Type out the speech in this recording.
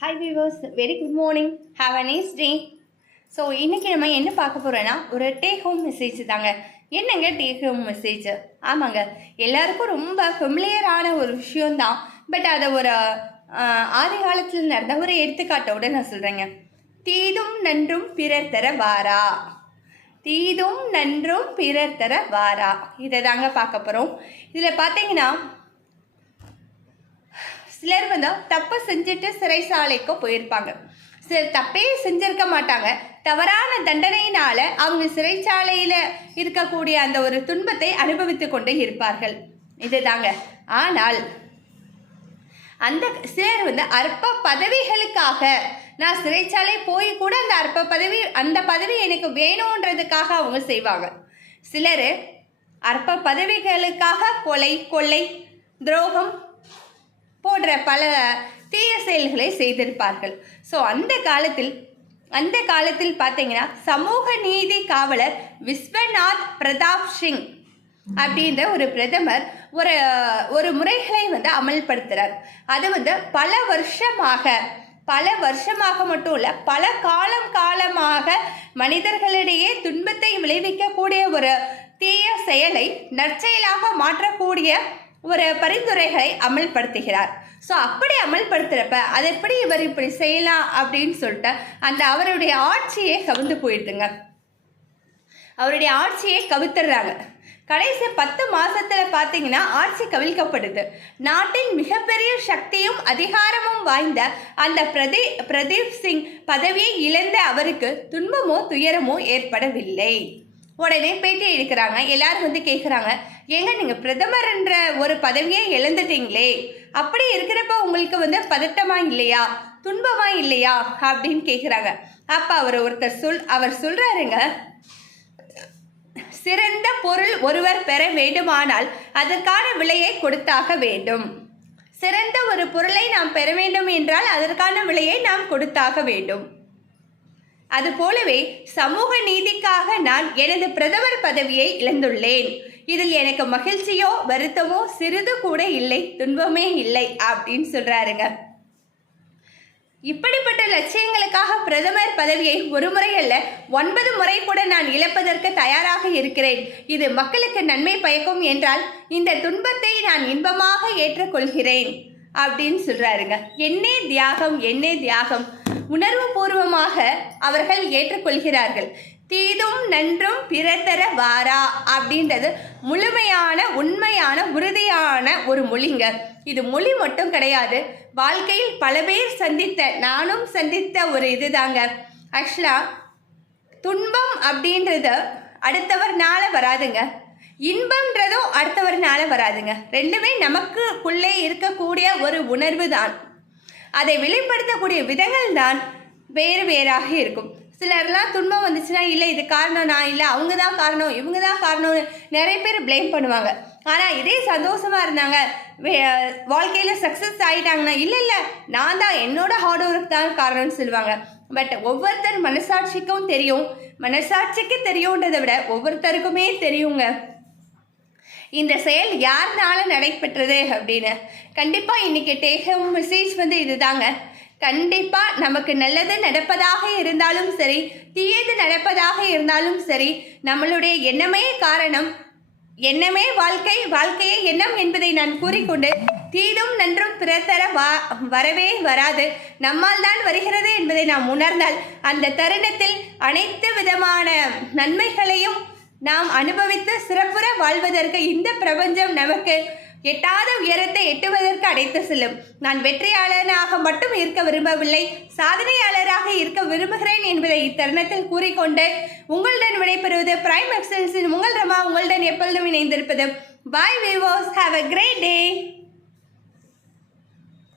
Hi viewers very good morning have a nice day so இன்றைக்கி நம்ம என்ன பார்க்க போகிறோன்னா ஒரு டேக் ஹோம் மெசேஜ் தாங்க. என்னங்க டேக் ஹோம் மெசேஜ் ஆமாங்க. எல்லாருக்கும் ரொம்ப ஃபெமிலியரான ஒரு விஷயந்தான் பட் அதை ஒரு ஆதி காலத்தில் நடந்த ஒரு எடுத்துக்காட்டோட நான் சொல்கிறேங்க தீதும் நன்றும் பிறர் தர வாரா. தீதும் நன்றும் பிறர் தர வாரா. இதை தாங்க பார்க்க போகிறோம் இதில் பார்த்தீங்கன்னா சிலர் வந்து தப்பு செஞ்சுட்டு சிறைசாலைக்கு போயிருப்பாங்க. சிலர் தப்பே செஞ்சிருக்க மாட்டாங்க. தவறான தண்டனையினால அவங்க சிறைச்சாலையில் இருக்கக்கூடிய அந்த ஒரு துன்பத்தை அனுபவித்து கொண்டே இருப்பார்கள். இதுதாங்க. ஆனால் அந்த சிலர் வந்து அற்ப பதவிகளுக்காக நான் சிறைச்சாலை போய் கூட அந்த அற்ப பதவி அந்த பதவி எனக்கு வேணுன்றதுக்காக அவங்க செய்வாங்க. சிலர் அற்ப பதவிகளுக்காக கொலை கொள்ளை துரோகம் போன்ற பல தீய செயல்களை செய்திருப்பார்கள். ஸோ அந்த காலத்தில் அந்த காலத்தில் பார்த்தீங்கன்னா சமூக நீதி காவலர் விஸ்வநாத் பிரதாப் சிங் அப்படின்ற ஒரு பிரதமர் ஒரு ஒரு முறைகளை வந்து அமல்படுத்துகிறார் அது வந்து பல வருஷமாக பல வருஷமாக மட்டும் இல்லை பல காலம் காலமாக மனிதர்களிடையே துன்பத்தை விளைவிக்கக்கூடிய ஒரு தீய செயலை நற்செயலாக மாற்றக்கூடிய ஒரு பரிந்துரைகளை அமல்படுத்துகிறார். ஸோ அப்படி அமல்படுத்துகிறப்ப அது எப்படி இவர் இப்படி செய்யலாம் அப்படின்னு சொல்லிட்டு அந்த அவருடைய ஆட்சியே கவிழ்ந்து போயிடுதுங்க. அவருடைய ஆட்சியை கவித்துடுறாங்க கடைசி பத்து மாசத்துல பார்த்தீங்கன்னா ஆட்சி கவிழ்க்கப்படுது. நாட்டின் மிகப்பெரிய சக்தியும் அதிகாரமும் வாய்ந்த அந்த பிரதி பிரதீப் சிங் பதவியை இழந்த அவருக்கு துன்பமோ துயரமோ ஏற்படவில்லை. உடனே பேட்டி எடுக்கிறாங்க எல்லாரும் வந்து கேட்குறாங்க ஏங்க நீங்கள் பிரதமர்ன்ற ஒரு பதவியை இழந்துட்டீங்களே. அப்படி இருக்கிறப்ப உங்களுக்கு வந்து பதட்டமா இல்லையா? துன்பமா இல்லையா? அப்படின்னு கேட்குறாங்க அப்போ அவர் ஒருத்தர் சொல் அவர் சொல்கிறாருங்க சிறந்த பொருள் ஒருவர் பெற வேண்டுமானால் அதற்கான விலையை கொடுத்தாக வேண்டும். சிறந்த ஒரு பொருளை நாம் பெற வேண்டும் என்றால் அதற்கான விலையை நாம் கொடுத்தாக வேண்டும். அதுபோலவே சமூக நீதிக்காக நான் எனது பிரதமர் பதவியை இழந்துள்ளேன். இதில் எனக்கு மகிழ்ச்சியோ வருத்தமோ சிறிது கூட இல்லை துன்பமே இல்லை அப்படின்னு சொல்றாருங்க. இப்படிப்பட்ட லட்சியங்களுக்காக பிரதமர் பதவியை ஒரு முறை அல்ல ஒன்பது முறை கூட நான் இழப்பதற்கு தயாராக இருக்கிறேன். இது மக்களுக்கு நன்மை பயக்கும் என்றால் இந்த துன்பத்தை நான் இன்பமாக ஏற்றுக்கொள்கிறேன் அப்படின்னு சொல்றாருங்க. என்னே தியாகம் என்னே தியாகம் உணர்வு பூர்வமாக அவர்கள் ஏற்றுக்கொள்கிறார்கள். தீதும் நன்றும் பிறத்தர வாரா அப்படின்றது முழுமையான உண்மையான உறுதியான ஒரு மொழிங்க. இது மொழி மட்டும் கிடையாது. வாழ்க்கையில் பல பேர் சந்தித்த நானும் சந்தித்த ஒரு இதுதாங்க. ஆக்சுவலாக துன்பம் அப்படின்றது அடுத்தவர்னால வராதுங்க. இன்பம்ன்றதும் அடுத்தவர்னால வராதுங்க. ரெண்டுமே நமக்குள்ளே இருக்கக்கூடிய ஒரு உணர்வு தான் அதை வெளிப்படுத்தக்கூடிய விதங்கள் தான் வேறு வேறாக இருக்கும். சிலர்லாம் துன்பம் வந்துச்சுன்னா இல்லை இது காரணம் நான் இல்லை அவங்க தான் காரணம் இவங்க தான் காரணம்னு நிறைய பேர் ப்ளேம் பண்ணுவாங்க. ஆனால் இதே சந்தோஷமாக இருந்தாங்க. வாழ்க்கையில் சக்ஸஸ் ஆகிட்டாங்கன்னா இல்லை இல்லை நான் தான் என்னோடய ஹார்ட் ஒர்க் தான் காரணம்னு சொல்லுவாங்க. பட் ஒவ்வொருத்தர் மனசாட்சிக்கும் தெரியும். மனசாட்சிக்கு தெரியுன்றதை விட ஒவ்வொருத்தருக்குமே தெரியுங்க. இந்த செயல் யாருனால நடைபெற்றது அப்படின்னு. கண்டிப்பாக இன்னைக்கு டேகம் மெசேஜ் வந்து இதுதாங்க. கண்டிப்பாக நமக்கு நல்லது நடப்பதாக இருந்தாலும் சரி தீயது நடப்பதாக இருந்தாலும் சரி நம்மளுடைய எண்ணமே காரணம். எண்ணமே வாழ்க்கை வாழ்க்கையே எண்ணம் என்பதை நான் கூறிக்கொண்டு தீதும் நன்றும் பிறத்தர வா வரவே வராது. நம்மால் தான் வருகிறது என்பதை நாம் உணர்ந்தால் அந்த தருணத்தில் அனைத்து விதமான நன்மைகளையும் நாம் அனுபவித்து சிறப்புற வாழ்வதற்கு இந்த பிரபஞ்சம் நமக்கு எட்டாத உயரத்தை எட்டுவதற்கு அடைத்து செல்லும். நான் வெற்றியாளனாக மட்டும் இருக்க விரும்பவில்லை. சாதனையாளராக இருக்க விரும்புகிறேன் என்பதை இத்தருணத்தில் கூறிக்கொண்டு உங்களுடன் விடைபெறுவது பிரைம் எக்ஸலன்ஸின் உங்கள் ரமா உங்களுடன் எப்பொழுதும் இணைந்திருப்பது. பாய் விவோஸ் ஹாவ் அ கிரேட் டே